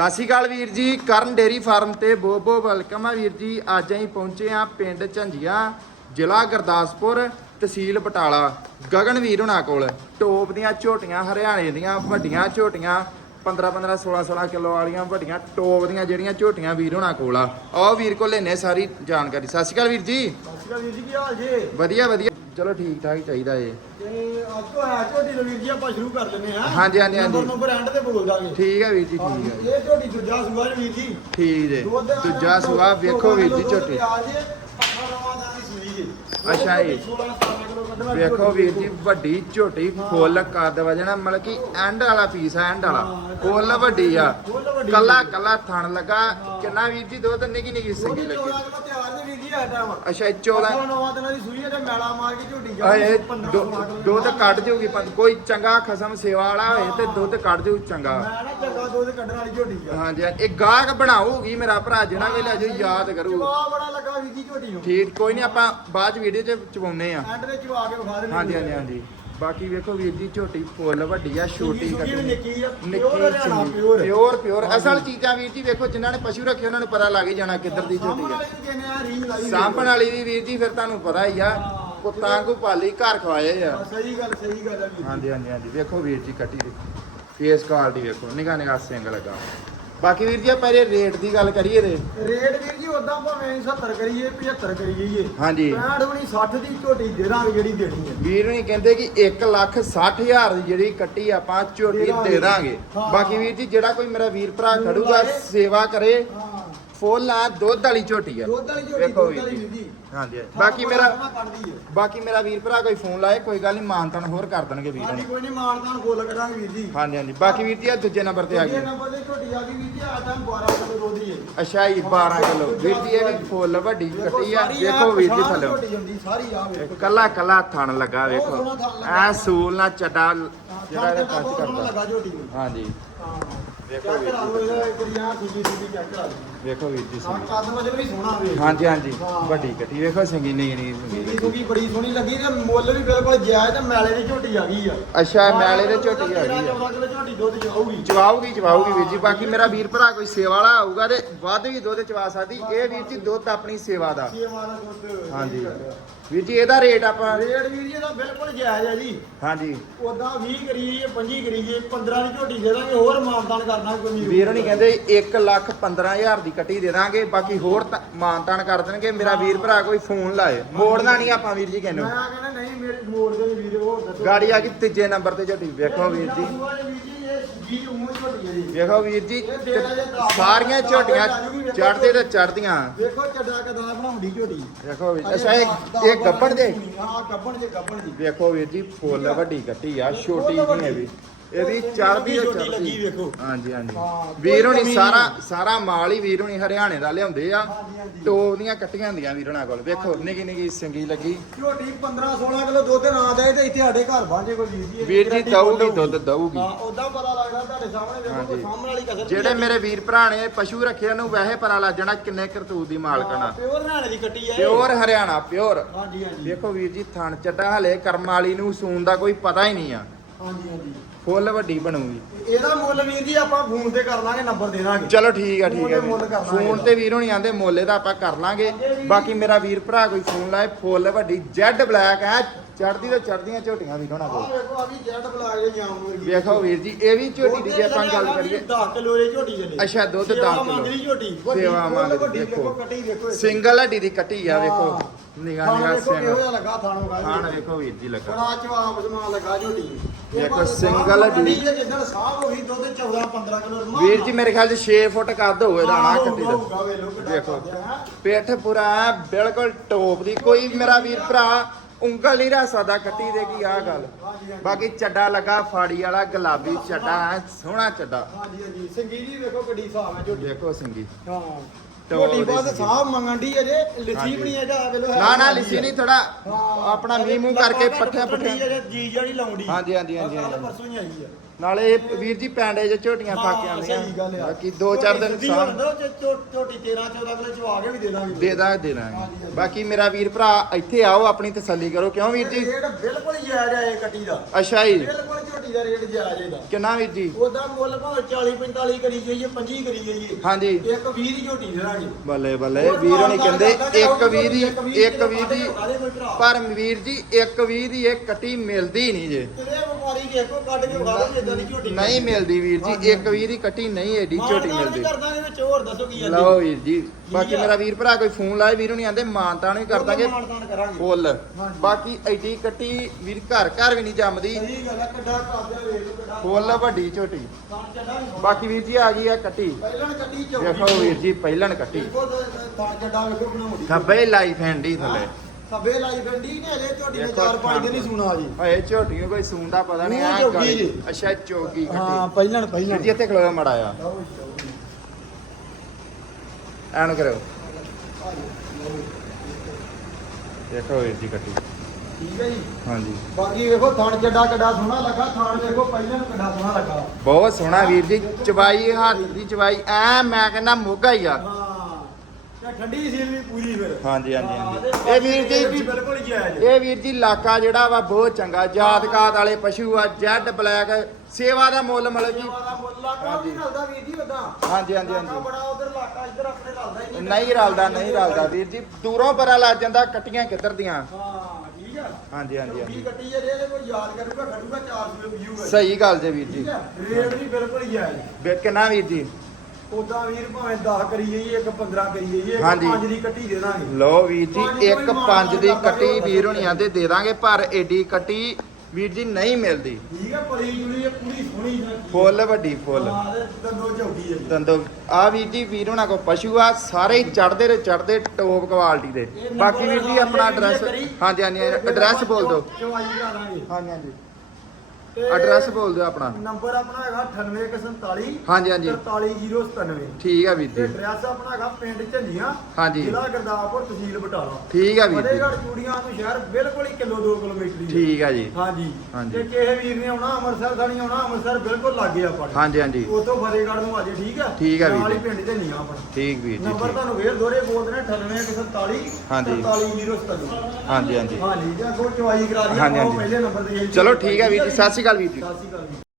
ਸਤਿ ਸ਼੍ਰੀ ਅਕਾਲ ਵੀਰ ਜੀ ਕਰਨ ਡੇਰੀ ਫਾਰਮ ਤੇ ਬਹੁਤ ਬਹੁਤ ਵੈਲਕਮ ਆ ਵੀਰ ਜੀ। ਅੱਜ ਅਸੀਂ ਪਹੁੰਚੇ ਆ ਪਿੰਡ ਝੰਜੀਆਂ ਜ਼ਿਲ੍ਹਾ ਗੁਰਦਾਸਪੁਰ ਤਹਿਸੀਲ ਬਟਾਲਾ। ਗਗਨ ਵੀਰ ਹੁਣਾਂ ਕੋਲ। ਟੋਪ ਦੀਆਂ ਝੋਟੀਆਂ ਹਰਿਆਣੇ ਦੀਆਂ ਵੱਡੀਆਂ ਝੋਟੀਆਂ 15 15 16 16 ਕਿਲੋ ਵਾਲੀਆਂ ਵੱਡੀਆਂ ਟੋਪ ਦੀਆਂ ਜਿਹੜੀਆਂ ਝੋਟੀਆਂ ਵੀਰ ਹੁਣਾਂ ਕੋਲ ਆ। ਆਓ ਵੀਰ ਕੋਲ ਲੈਨੇ ਸਾਰੀ ਜਾਣਕਾਰੀ। ਸਤਿ ਸ਼੍ਰੀ ਅਕਾਲ ਵੀਰ ਜੀ। ਸਤਿ ਸ਼੍ਰੀ ਅਕਾਲ ਵੀਰ ਜੀ ਕੀ ਹਾਲ ਜੇ? ਵਧੀਆ ਵਧੀਆ। ਚਲੋ ਠੀਕ ਠਾਕ ਹੀ ਚਾਹੀਦਾ ਏ। ਤੇ ਅੱਜ ਤੋਂ ਆ ਝੋਟੀ ਦੇ ਵੀਰ ਜੀ ਆਪਾਂ ਸ਼ੁਰੂ ਕਰ ਦਿੰਦੇ ਹਾਂ। ਹਾਂਜੀ, ਹਾਂਜੀ, ਹਾਂਜੀ। ਨੰਬਰ ਨੰਬਰ ਐਂਡ ਤੇ ਬੋਲ ਦਾਂਗੇ। ਠੀਕ ਹੈ ਵੀਰ ਜੀ ਠੀਕ ਹੈ ਇਹ ਝੋਟੀ ਦੂਜਾ ਸੂਆ ਜੀ ਠੀਕ ਜੇ ਦੁੱਧ ਆ ਦੂਜਾ ਸੁਆ ਵੇਖੋ ਵੀਰ ਜੀ ਝੋਟੀ। ਆ ਜੇ 18 ਨਵਾਂ ਦਾ ਦੀ ਸੂਈ ਜੀ ਅੱਛਾ ਜੀ। 16 17 ਕਿਲੋ ਕੱਢਣਾ ਵੇਖੋ ਵੀਰ ਜੀ ਵੱਡੀ ਝੋਟੀ ਫੁੱਲ ਕੱਦ ਵਜਣਾ ਮਤਲਬ ਕਿ ਐਂਡ ਵਾਲਾ ਪੀਸ ਆ ਐਂਡ ਵਾਲਾ। ਫੁੱਲ ਵੱਡੀ ਆ। ਫੁੱਲ ਵੱਡੀ ਕੱਲਾ ਕੱਲਾ ਥਣ ਲੱਗਾ। ਕਿੰਨਾ ਵੀਰ ਜੀ ਦੁੱਧ ਨਿੱਕੀ ਨਿੱਕੀ ਸਿੰਗੀ ਲੱਗੀ। 14 ਕਿਲੋ ਤਿਆਰ ਜੇ ਆ ਟਾਈਮ ਅੱਛਾ ਇਹ 14 18 ਨਵਾਂ ਦਿਨਾਂ ਦੀ ਸੂਈ ਤੇ ਮੈਲਾ ਮਾਰ ਕੇ ਝੋਟੀ ਜਾ ਆਏ ਦੁੱਧ ਕੱਢ ਜੂਗੀ ਪਰ ਕੋਈ ਚੰਗਾ ਖਸਮ ਸੇਵਾ ਵਾਲਾ ਹੋਏ ਤੇ ਦੁੱਧ ਕੱਢ ਜੂ ਚੰਗਾ। ਮੈਂ ਨਾ ਚੰਗਾ ਦੁੱਧ ਕੱਢਣ ਵਾਲੀ ਝੋਟੀ ਆ। ਹਾਂਜੀ ਹਾਂਜੀ। ਇਹ ਗਾਹਕ ਬਣਾਊਗੀ ਮੇਰਾ ਭਰਾ ਜਿਹੜਾ ਵੀ ਲੈ ਯਾਦ ਕਰੂ। ਚਵਾ ਬੜਾ ਲੱਗਾ ਵੀਰ ਜੀ ਝੋਟੀ ਨੂੰ। ਠੀਕ ਕੋਈ ਨਹੀਂ ਆਪਾਂ ਬਾਅਦ ਚ ਵੀਡੀਓ ਚ ਚਵਾਉਨੇ ਆ ਐਂਡ ਦੇ ਚਵਾ ਕੇ ਵਿਖਾ ਦੇਣੇ ਹਾਂਜੀ ਹਾਂਜੀ ਹਾਂਜੀ। ਬਾਕੀ ਵੇਖੋ ਵੀਰ ਜੀ ਝੋਟੀ ਫੁੱਲ ਵੱਡੀ ਆ ਛੋਟੀ ਕੱਟੀ ਨਿੱਕੀ ਆ ਨਿੱਕੀ pure Haryana pure pure pure. ਅਸਲ ਚੀਜ਼ਾਂ ਵੀਰ ਜੀ ਵੇਖੋ ਜਿਨ੍ਹਾਂ ਨੇ ਪਸ਼ੂ ਰੱਖੇ ਉਹਨਾਂ ਨੂੰ ਪਤਾ ਲੱਗ ਹੀ ਜਾਣਾ ਕਿੱਧਰ ਦੀ ਝੋਟੀ ਆ। ਸਾਂਭਣ ਵਾਲੀ ਵੀ ਵੀਰ ਜੀ ਫਿਰ ਤੁਹਾਨੂੰ ਪਤਾ ਹੀ ਆ ਕੁੱਤਾਂ ਵਾਂਗੂ ਪਾਲੀ ਘਰ ਖਵਾਏ ਆ। ਸਹੀ ਗੱਲ ਸਹੀ ਗੱਲ ਆ ਹਾਂਜੀ ਹਾਂਜੀ ਹਾਂਜੀ। ਵੇਖੋ ਵੀਰ ਜੀ ਕੱਟੀ ਦੀ ਫੇਸ ਕੁਆਲਿਟੀ ਵੇਖੋ। ਨਿਗਾਹ ਨਿਗਾਹ ਸਿੰਘ ਲੱਗਾ। ਬਾਕੀ ਵੀਰ ਜੀ ਆਪਾਂ ਇਹਦੇ ਰੇਟ ਦੀ ਗੱਲ ਕਰੀਏ ਤੇ। ਰੇਟ ਵੀਰ ਜੀ ਉਦਾਂ ਭਾਵੇਂ 70 ਕਰੀਏ 75 ਕਰੀਏ ਹਾਂਜੀ। 65 ਬਣੀ 60 ਦੀ ਝੋਟੀ ਦੇ ਦਾਂਗੇ ਜਿਹੜੀ ਦੇਣੀ ਹੈ। ਵੀਰ ਨੇ ਕਹਿੰਦੇ ਕਿ 1 ਲੱਖ 60 ਹਜ਼ਾਰ ਦੀ ਜਿਹੜੀ ਕੱਟੀ ਆਪਾਂ ਝੋਟੀ ਦੇ ਦਾਂਗੇ। ਬਾਕੀ ਵੀਰ ਜੀ ਜਿਹੜਾ ਕੋਈ ਮੇਰਾ ਵੀਰ ਭਰਾ ਖੜੂਗਾ। ਸੇਵਾ ਕਰੇ। ਫੁੱਲ ਆ ਦੁੱਧ ਵਾਲੀ ਝੋਟੀ ਆ। ਦੁੱਧ ਵਾਲੀ ਝੋਟੀ ਵੇਖੋ ਦੁੱਧ ਵੀਰ ਵਾਲੀ ਜੀ। ਜੀ ਹਾਂਜੀ। ਬਾਕੀ ਮੇਰਾ ਕੱਢਦੀ ਹੈ ਬਾਕੀ ਮੇਰਾ ਵੀਰ ਭਰਾ ਕੋਈ ਫੋਨ ਲਾਏ ਕੋਈ ਗੱਲ ਨਹੀਂ ਮਾਨਤਨ ਹੋਰ ਕਰ ਦੇਣਗੇ ਵੀਰ ਹਾਂਜੀ ਨੇ ਕੋਈ ਨਹੀਂ ਮਾਨਦਾਨ ਫੁੱਲ ਕਰਾਂਗੇ ਵੀਰ ਜੀ। ਹਾਂਜੀ ਹਾਂਜੀ। ਬਾਕੀ ਵੀਰ ਜੀ ਆ ਦੂਜੇ ਨੰਬਰ ਤੇ ਆ ਦੂਜੇ ਗਈ ਨੰਬਰ ਤੇ ਝੋਟੀ ਆ ਗਈ ਵੀਰ ਜੀ ਆ ਤਾਂ 12 ਕਿਲੋ ਦੁੱਧ ਹੀ ਹੈ ਅੱਛਾ ਜੀ 12 ਕਿਲੋ। ਵੀਰ ਜੀ ਇਹ ਵੀ ਫੁੱਲ ਵੱਡੀ ਕੱਟੀ ਆ। ਸਾਰੀ ਵੇਖੋ ਵੀਰ ਜੀ ਪਛਾਣ ਥੱਲੇ। ਝੋਟੀ ਹੁੰਦੀ ਸਾਰੀ ਆ ਵੇਖੋ। ਕੱਲਾ ਕੱਲਾ ਥਣ ਲੱਗਾ ਵੇਖੋ। ਐ ਸੂਲ ਨਾਲ ਚੱਡਾ ਜਿਹੜਾ ਇਹਦਾ ਟੱਚ ਕਰਦਾ। ਨੂੰ। ਹਾਂਜੀ। ਹਾਂ। ਵੇਖੋ ਚੈੱਕ ਵੀਰ ਕਰਾ ਜੀ। ਲਓ ਇਹਦਾ ਇੱਕ ਵਾਰੀ ਆ ਦੂਜੀ ਦੂਜੀ ਚੈੱਕ ਕਰਾ ਲਓ। ਵੇਖੋ ਵੀਰ ਜੀ ਹਾਂ ਕਦ ਵਜਨ ਵੀ ਸੋਹਣਾ ਵੇ ਹਾਂਜੀ ਹਾਂਜੀ। ਹਾਂ। ਵੱਡੀ ਕੱਟੀ ਵੇਖੋ ਸਿੰਗੀ ਨਹੀਂ ਨਹੀਂ ਸਿੰਗੀ ਸੁੰਗੀ ਬੜੀ ਸੋਹਣੀ ਲੱਗੀ ਤੇ ਮੁੱਲ ਵੀ ਬਿਲਕੁਲ ਜਾਇਜ਼ ਤੇ ਮੈਲੇ ਦੀ ਝੋਟੀ ਆ ਗਈ ਆ। ਅੱਛਾ ਮੈਲੇ ਦੇ ਝੋਟੀ ਆ ਗਈ ਆ। 14 ਕਿਲੋ ਝੋਟੀ ਦੁੱਧ ਜਾਊਗੀ ਚਵਾਉਗੀ ਚਵਾਉਗੀ ਵੀਰ ਜੀ। ਬਾਕੀ ਮੇਰਾ ਵੀਰ ਭਰਾ ਕੋਈ ਸੇਵਾ ਵਾਲਾ ਆਊਗਾ ਤੇ ਵੱਧ ਵੀ ਦੁੱਧ ਚਵਾ ਸਕਦੀ। ਇਹ ਵੀਰ ਜੀ ਦੁੱਧ ਆਪਣੀ ਸੇਵਾ ਦਾ। ਛੇ ਵਾਲਾ ਦੁੱਧ ਹਾਂਜੀ। ਵੀਰ ਜੀ ਇਹਦਾ ਰੇਟ ਆਪਾਂ ਰੇਟ ਵੀਰ ਜੀ ਇਹਦਾ ਬਿਲਕੁਲ ਜਾਇਜ਼ ਆ ਜੀ। ਹਾਂਜੀ। ਉਦਾਂ 20 ਕਰੀਏ 25 ਕਰੀਏ 15 ਦੀ ਝੋਟੀ ਦੇ ਦਾਂਗੇ ਹੋਰ ਮਾਨਦਾਨ ਕਰਨਾ ਕੋਈ ਨਹੀਂ। ਵੀਰ ਨਹੀਂ ਕਹਿੰਦੇ 1 ਲੱਖ 15000 ਦੀ ਕੱਟੀ ਦੇ ਦਾਂਗੇ ਬਾਕੀ ਹੋਰ ਤਾਂ ਮਾਨਤਾਨ ਕਰ ਦੇਣਗੇ। ਮੇਰਾ ਵੀਰ ਭਰਾ ਕੋਈ ਫੋਨ ਲਾਏ। ਮੋੜਨਾ ਨਹੀਂ ਆਪਾਂ ਵੀਰ ਜੀ ਕਹਿੰਦੇ। ਮੈਂ ਕਹਿੰਦਾ ਨਹੀਂ ਮੇਰੇ ਮੋੜ ਦੇ ਵੀਰ ਹੋਰ ਦੱਸੋ। ਗਾੜੀ ਆ ਗਈ ਤੀਜੇ ਨੰਬਰ ਤੇ ਝੋਟੀ। ਵੇਖੋ ਵੀਰ ਜੀ। ਵੇਖੋ ਵੀਰ ਜੀ ਸਾਰੀਆਂ ਝੋਟੀਆਂ ਦੀ ਚੜਦੇ ਤੇ ਚੜਦੀਆਂ ਵੇਖੋ ਚੱਡਾ ਕਦਾਂ ਬਣਾਉਂਦੀ ਝੋਟੀ। ਵੇਖੋ ਵੀਰ ਅੱਛਾ ਇਹ ਇਹ ਗੱਬਣ ਜੇ? ਹਾਂ ਗੱਬਣ ਜੇ ਗੱਬਣ ਜੀ। ਵੇਖੋ ਵੀਰ ਜੀ ਫੁੱਲ ਵੱਡੀ ਕੱਟੀ ਆ ਛੋਟੀ ਨਹੀਂ ਹੈ ਵੀ। ਇਹਦੀ ਚੜਦੀ ਤੇ ਛੋਟੀ ਲੱਗੀ ਚੜਦੀ ਵੇਖੋ। ਹਾਂਜੀ ਹਾਂਜੀ। ਹਾਂ, ਵੀਰ ਹੁਣੀ ਕਮੀ ਸਾਰਾ। ਸਾਰਾ ਮਾਲ ਹੀ ਵੀਰ ਹੁਣੀ ਹਰਿਆਣੇ ਦਾ ਲਿਆਉਂਦੇ ਆ। ਹਾਂਜੀ, ਹਾਂਜੀ। ਟੋਪ ਦੀਆਂ ਕੱਟੀਆਂ ਹੁੰਦੀਆਂ ਵੀਰ ਹੁਣਾਂ ਕੋਲ। ਵੇਖੋ ਨਿੱਕੀ ਨਿੱਕੀ ਸਿੰਗੀ ਲੱਗੀ। ਝੋਟੀ 15 16 ਕਿਲੋ ਦੁੱਧ ਨਾ ਦੇ ਤੇ ਇੱਥੇ ਸਾਡੇ ਘਰ ਬਾਂਝੇ ਕੋਈ ਵੀਰ ਜੀ ਵੀਰ ਜੀ ਦਊਗੀ ਦੁੱਧ ਦਊਗੀ। ਹਾਂ ਉਦਾਂ ਪਤਾ ਲੱਗਦਾ ਤੁਹਾਡੇ ਸਾਹਮਣੇ ਵੇਖੋ ਕੋਈ ਹਾਂਜੀ। ਸਾਹਮਣੇ ਵਾਲੀ ਕਸਰ ਜਿਹੜੇ ਮੇਰੇ ਵੀਰ ਭਰਾ ਨੇ ਪਸ਼ੂ ਰੱਖੇ ਨੂੰ ਵੈਸੇ ਪਤਾ ਲੱਗ ਜਾਣਾ ਕਿੰਨੇ ਕਰਤੂਤ ਦੀ ਮਾਲਕਣਾ ਪਿਓਰ ਨਾਲੇ ਦੀ ਕੱਟੀ ਹੈ ਇਹ। Pure Haryana pure. ਹਾਂਜੀ ਹਾਂਜੀ। ਵੇਖੋ ਵੀਰ ਜੀ ਥਣ ਚੱਡਾ ਹਲੇ ਕਰਮ ਵਾਲੀ ਨੂੰ ਸੂਣ ਦਾ ਕੋਈ ਪਤਾ ਹੀ ਨਹੀਂ ਆ। ਹਾਂਜੀ ਹਾਂਜੀ। ਫੁੱਲ ਵੱਡੀ ਬਣੂਗੀ। ਇਹਦਾ ਮੁੱਲ ਵੀਰ ਜੀ ਆਪਾਂ ਫੋਨ ਤੇ ਕਰ ਲਾਂਗੇ ਨੰਬਰ ਦੇ ਦਾਂਗੇ। ਚਲੋ ਠੀਕ ਆ ਠੀਕ ਆ ਤੇ ਮੁੱਲ ਕਰ ਲਾਂਗੇ ਫੋਨ ਤੇ ਵੀਰ ਹੋਣੀ ਆਂਦੇ ਮੁੱਲੇ ਦਾ ਆਪਾਂ ਕਰ ਲਾਂਗੇ। ਬਾਕੀ ਮੇਰਾ ਵੀਰ ਭਰਾ ਕੋਈ ਫੋਨ ਲਾਏ ਫੁੱਲ ਵੱਡੀ ਜੈਡ ਬਲੈਕ ਹੈ ਚੜਦੀ ਤੇ ਚੜਦੀਆਂ ਝੋਟੀਆਂ ਵੀਰ ਹੋਣਾ ਆਹ ਕੋਲ ਵੇਖੋ ਆ ਵੀ ਜੈਟ ਬਲਾਕ ਦੇ ਜਾਮ ਵਰਗੀ ਵੇਖੋ ਵੀਰ ਜੀ ਇਹ ਵੀ ਝੋਟੀ ਦੀ ਜੇ ਆਪਾਂ ਗੱਲ ਕਰੀਏ। 10 ਕਿਲੋ ਦੀ ਝੋਟੀ ਜਲੇ ਅੱਛਾ, ਦੁੱਧ ਦਸ ਸੇਵਾ ਕਿਲੋ। ਝੋਟੀ। ਵੱਡੀ ਸੇਵਾ ਵੱਡੀ ਦੇਖੋ। ਵੇਖੋ ਕੱਟੀ ਵੇਖੋ ਇਹ। ਸਿੰਗਲ ਹੱਡੀ ਦੀ ਕੱਟੀ ਆ ਵੇਖੋ। ਨਿਗਾਹ ਨਿਗਾਹ ਵੇਖੋ ਕਿਹੋ ਜਿਹਾ ਸਿੰਘ ਲੱਗਾ ਥਾਣੋਂ ਗਾ ਖਾਣ ਵੇਖੋ ਵੀਰ ਜੀ ਲੱਗਾ। ਬੜਾ ਚਵਾਪ ਜਮਾ ਲੱਗਾ ਝੋਟੀ ਇਹ ਵੇਖੋ, ਬਸ ਸਿੰਗਲ ਸਾਹ ਜਿੱਦਣ ਸਾਹ ਹੋਈ ਦੁੱਧ 14 15 ਕਿਲੋ ਵੀਰ ਜੀ ਮੇਰੇ ਖਿਆਲ 'ਚ 6 ਫੁੱਟ ਕੱਦ ਹੋਵੇ ਦਾ ਨਾ ਕੱਟੀ ਦਾ। ਵੇਖੋ ਵੇਖੋ। ਪਿੱਠ ਪੂਰਾ ਬਿਲਕੁਲ ਟੋਪ ਦੀ। ਕੋਈ ਮੇਰਾ ਵੀਰ ਭਰਾ ਉਂਗਲ ਨਹੀਂ ਰਹਿ ਸਕਦਾ ਕੱਟੀ ਦੇ ਕੀ ਆ ਗੱਲ। ਬਾਕੀ ਚੱਡਾ ਲੱਗਾ ਫਾੜੀ ਵਾਲਾ ਗੁਲਾਬੀ ਚੱਡਾ ਐਂ ਸੋਹਣਾ ਚੱਡਾ। ਹਾਂਜੀ ਹਾਂਜੀ। ਸੰਗੀਤ ਜੀ ਵੇਖੋ ਕਿੱਡੀ ਸਾਹ ਹੈ ਝੋਟੀ। ਦੇਖੋ ਸਿੰਗੀ। ਹਾਂ। ਝੋਟੀ ਦੀ ਬਾਅਦ ਸੰਗੀ। ਸਾਹ ਮੰਗਣ ਦੀ ਅਜੇ। ਲੱਸੀ ਬਣੀ ਅਜਾ ਵੇਲੋ ਨਾ ਨਾ ਲਿਸੀ ਨਹੀਂ ਥੋੜਾ ਆਪਣਾ ਮੀਂਹ ਮੂੰਹ ਕਰਕੇ ਪੱਠਿਆਂ ਪੱਠਿਆਂ। ਜੀ ਜੜੀ ਲਾਉਂਦੀ। ਹਾਂਜੀ, ਹਾਂਜੀ, ਹਾਂਜੀ। ਪਰਸੋਂ ਹੀ ਆਈ ਆ। ਨਾਲੇ ਵੀਰ ਜੀ ਪੈਂਡੇ ਚ ਝੋਟੀਆਂ ਜਾਂਦੀਆਂ ਸਹੀ ਗੱਲ ਆ। ਬਾਕੀ 2-4 ਦਿਨ ਝੋਟੀ 13 14 ਕਿਲੋ ਚਵਾ ਕੇ ਵੀ ਦੇ ਦਾਂਗੇ। ਦੇ ਦਾਂ ਦੇ ਦਾਂਗੇ। ਬਾਕੀ ਮੇਰਾ ਵੀਰ ਭਰਾ ਇੱਥੇ ਆਓ ਆਪਣੀ ਤਸੱਲੀ ਕਰੋ। ਕਿਉਂ ਵੀਰ ਜੀ? ਬਿਲਕੁਲ ਹੀ ਜਾਇਜ਼ ਆ ਇਹ ਕੱਟੀ ਦਾ। ਅੱਛਾ ਜੀ। ਬਿਲਕੁਲ ਝੋਟੀ ਦਾ ਰੇਟ ਜਾਇਜ਼ ਇਹਦਾ ਕਿੰਨਾ ਵੀਰ ਜੀ? ਉਹਦਾ ਮੁੱਲ ਭਾਵੇਂ 40 45 ਕਰੀ ਜਾਈਏ 25 ਕਰੀ ਜਾਈਏ। ਹਾਂਜੀ। ਇੱਕ 20 ਦੀ ਝੋਟੀ ਦੇ ਦਾਂਗੇ ਬੱਲੇ। ਬੱਲੇ ਵੀਰ ਹੋਣੀ ਕਹਿੰਦੇ ਇੱਕ 20 ਦੀ ਇੱਕ 20 ਦੀ ਪਰ ਵੀਰ ਜੀ ਇੱਕ 20 ਦੀ ਇਹ ਕੱਟੀ ਮਿਲਦੀ ਨਹੀਂ ਜੇ। ਕਿਤੇ ਵਪਾਰੀ ਦੇਖੋ ਕੱਢ ਕੇ ਵਿਖਾ ਦੋ ਜਿੱਦਾਂ ਦੀ ਝੋਟੀ ਨਹੀਂ ਮਿਲਦੀ। ਵੀਰ ਜੀ। ਇੱਕ 20 ਦੀ ਕੱਟੀ ਨਹੀਂ ਏਡੀ ਝੋਟੀ ਮਿਲਦੀ। ਕਰ ਦਾਂਗੇ ਵਿੱਚ ਹੋਰ ਦੱਸੋ ਕੀ ਜਾਂਦੀ ਲਓ ਵੀਰ ਜੀ। ਬਾਕੀ ਆ। ਮੇਰਾ ਵੀਰ ਭਰਾ ਕੋਈ ਫੋਨ ਲਾਏ ਵੀਰ ਹੋਣੀ ਆਂਦੇ ਮਾਨਤਾਨ ਵੀ ਕਰ ਦਾਂਗੇ ਫੁੱਲ। ਬਾਕੀ ਐਡੀ ਕੱਟੀ ਵੀਰ ਘਰ ਘਰ ਵੀ ਨਹੀਂ ਜੰਮਦੀ। ਸਹੀ ਗੱਲ ਹੈ ਕਿੱਡਾ ਫੁੱਲ ਵੱਡੀ ਝੋਟੀ। ਬਾਕੀ ਵੀਰ ਜੀ ਆ ਗਈ ਆ ਕੱਟੀ। ਪਹਿਲਾਂ ਕੱਟੀ ਚੌਕੀ ਦੇਖੋ ਵੀਰ ਜੀ ਪਹਿਲਣ ਕੱਟੀ। ਦੇਖੋ ਤਾਂ ਚੱਡਾ ਵੇਖੋ ਬਣਾਉਂਦੀ ਖੱਬੇ ਲਾਈਫ ਹੈਂਡੀ ਥੱਲੇ। ਸਭੇ ਲਾਈ ਗੰਡੀ ਨੇ ਹਲੇ ਝੋਟੀ ਨੇ ਚਾਰ ਪੰਜ ਦਿਨ ਹੀ ਸੁਣਾ ਜੀ। ਓਏ ਝੋਟੀ ਨੂੰ ਕੋਈ ਸੂਣ ਦਾ ਪਤਾ ਨਹੀਂ ਆ ਚੋਗੀ ਗਾੜੀ। ਅੱਛਾ ਚੋਗੀ ਹਾਂ ਕੱਟੀ ਪਹਿਲਾਂ ਵੀਰ ਪਹਿਲਾਂ ਜੀ ਇੱਥੇ ਖਲੋਇਆ ਮੜਾ ਆ ਐਨ ਕਰੋ ਦੇਖੋ ਵੀਰ ਜੀ ਕੱਟੀ। ਠੀਕ ਹੈ ਜੀ? ਹਾਂਜੀ। ਬਾਕੀ ਵੇਖੋ ਥਣ ਚੱਡਾ ਕਿੱਡਾ ਸੋਹਣਾ ਲੱਗਾ। ਥਣ ਵੇਖੋ ਪਹਿਲਾਂ ਨੂੰ ਕਿੱਡਾ ਸੋਹਣਾ ਲੱਗਾ। ਬਹੁਤ ਸੋਹਣਾ ਵੀਰ ਜੀ ਚਵਾਈ ਹੱਥ ਦੀ ਚਵਾਈ ਐ ਮੈਂ ਕਹਿੰਦਾ ਮੋਗਾ ਹੀ ਆ। ਹਾਂ ਤੇ ਠੰਡੀ ਸੀਲ ਵੀ ਪੂਰੀ ਫਿਰ। ਹਾਂਜੀ ਹਾਂਜੀ ਹਾਂ, ਹਾਂਜੀ। ਤੇ ਇਹ ਵੀਰ ਇਹ ਵੀ ਜੀ ਬਿਲਕੁਲ ਹੀ ਜਾਇਜ਼ ਇਹ ਵੀਰ ਜੀ ਇਲਾਕਾ ਜਿਹੜਾ ਵਾ ਬਹੁਤ ਚੰਗਾ। ਜਾਤਕਾਤ ਵਾਲੇ ਪਸ਼ੂ ਆ ਜੈਡ ਬਲੈਕ। ਸੇਵਾ ਦਾ ਮੁੱਲ ਮਤਲਬ ਜੀ। ਸੇਵਾ ਦਾ ਮੁੱਲ ਲਾਕਾ ਹਾਂਜੀ। ਵੀ ਰਲਦਾ ਵੀਰ ਜੀ ਉਦਾਂ ਹਾਂਜੀ ਹਾਂਜੀ ਲਾਕਾ ਹਾਂਜੀ। ਬੜਾ ਉਧਰ ਲਾਕਾ ਇੱਧਰ ਆਪਣੇ ਰਲਦਾ ਹੀ ਨਹੀਂ। ਰਲਦਾ ਨਹੀਂ ਰਲਦਾ। ਵੀਰ ਜੀ ਦੂਰੋਂ ਪਰਾ ਲੱਗ ਜਾਂਦਾ ਕੱਟੀਆਂ ਕਿੱਧਰ ਦੀਆਂ। ਹਾਂ। ਆ? ਹਾਂਜੀ ਹਾਂਜੀ ਕੀ ਹਾਂਜੀ। ਕੱਟੀ ਜੇ ਇਹਦੇ ਕੋਈ ਯਾਦ ਕਰੂਗਾ ਖੜੂਗਾ 400 ਵਿਊ ਸਹੀ ਗੱਲ ਜੇ ਵੀਰ ਜੀ। ਆ ਰੇਟ ਵੀ ਬਿਲਕੁਲ ਹੀ ਜਾਇਜ਼ ਵੇ ਕਿੰਨਾ ਵੀਰ ਜੀ? ਉਦਾਂ ਵੀਰ ਭਾਵੇਂ 10 ਕਰੀ ਜਾਈਏ ਇੱਕ 15 ਕਰੀ ਜਾਈਏ ਇੱਕ ਹਾਂਜੀ। 5 ਦੀ ਕੱਟੀ ਦੇ ਦਾਂਗੇ। ਲੋ ਵੀਰ ਜੀ ਇੱਕ ਪੰਜ ਦੀ ਕੱਟੀ ਵੀਰ ਹੋਣੀਆਂ ਦੇ ਦੇ ਦਾਂਗੇ ਪਰ ਏਡੀ ਕੱਟੀ ਵੀਰ ਜੀ ਨਹੀਂ ਮਿਲਦੀ। ਠੀਕ ਆ ਪਰੀ ਜੁਲੀ ਇਹ ਪੂਰੀ ਸੋਹਣੀ ਜਿਹੀ ਫੁੱਲ ਵੱਡੀ ਫੁੱਲ। ਹਾਂ ਤੇ ਦੰਦੋ ਝੋਕੀ ਹੈ। ਦੰਦੋ। ਆ ਵੀਰ ਜੀ ਵੀਰ ਹੋਣਾ ਕੋ ਪਸ਼ੂ ਆ ਸਾਰੇ ਹੀ ਚੜਦੇ ਤੇ ਚੜਦੇ ਟੋਪ ਕੁਆਲਿਟੀ ਦੇ। ਬਾਕੀ ਵੀਰ ਜੀ ਆਪਣਾ ਐਡਰੈਸ। ਹਾਂਜੀ ਹਾਂਜੀ ਐਡਰੈਸ ਬੋਲ ਦਿਓ। ਹਾਂਜੀ ਹਾਂਜੀ। ਤੇ ਐਡਰੈਸ ਬੋਲ ਦਿਓ ਆਪਣਾ। ਨੰਬਰ ਆਪਣਾ ਹੈਗਾ 98147 ਹਾਂਜੀ ਹਾਂਜੀ। 43097 ਠੀਕ ਆ ਵੀਰ ਜੀ। ਐਡਰੈਸ ਆਪਣਾ ਹੈਗਾ ਪਿੰਡ ਝੰਡੀਆਂ ਹਾਂਜੀ। ਜ਼ਿਲ੍ਹਾ ਗੁਰਦਾਸਪੁਰ ਤਹਿਸੀਲ ਬਟਾਲਾ। ਠੀਕ ਆ ਵੀਰ ਜੀ। ਫਤਿਹਗੜ੍ਹ ਚੂੜੀਆਂ ਤੋਂ ਸ਼ਹਿਰ ਬਿਲਕੁਲ ਹੀ ਕਿਲੋ 2 ਕਿਲੋਮੀਟਰ ਹੀ। ਠੀਕ ਆ ਜੀ। ਹਾਂਜੀ। ਹਾਂਜੀ। ਤੇ ਕਿਸੇ ਵੀਰ ਨੇ ਆਉਣਾ ਅੰਮ੍ਰਿਤਸਰ ਦਾ ਨਹੀਂ ਆਉਣਾ ਅੰਮ੍ਰਿਤਸਰ ਬਿਲਕੁਲ ਲਾਗੇ ਆਪਾਂ। ਹਾਂਜੀ ਹਾਂਜੀ। ਉਤੋਂ ਫਤਿਹਗੜ੍ਹ ਨੂੰ ਆਜੇ ਠੀਕ ਆ? ਠੀਕ ਆ ਵੀਰ ਨਾਲ ਹੀ ਜੀ। ਪਿੰਡ ਨਹੀਂ ਆਪਣਾ। ਠੀਕ ਵੀਰ ਜੀ ਨੰਬਰ ਤੁਹਾਨੂੰ ਫੇਰ ਦੋਰੇ ਬੋਲਦੇ ਨੇ 98147 ਹਾਂਜੀ। 43097 ਹਾਂਜੀ ਹਾਂਜੀ। ਹਾਂਜੀ ਜੇ ਅੱਗੋਂ ਚਵਾਈ ਕਰਾ ਦੀ ਹਾਂਜੀ, ਆਪਾਂ ਉਹ ਹਾਂਜੀ। ਪਹਿਲੇ ਨੰਬਰ ਤੇ ਚਲੋ ਠੀਕ ਆ ਵੀਰ ਜੀ ਸਤਿ ਸ਼੍ਰੀ ਅਕਾਲ ਵੀਰ ਜੀ। ਸਤਿ ਸ਼੍ਰੀ ਅਕਾਲ ਜੀ।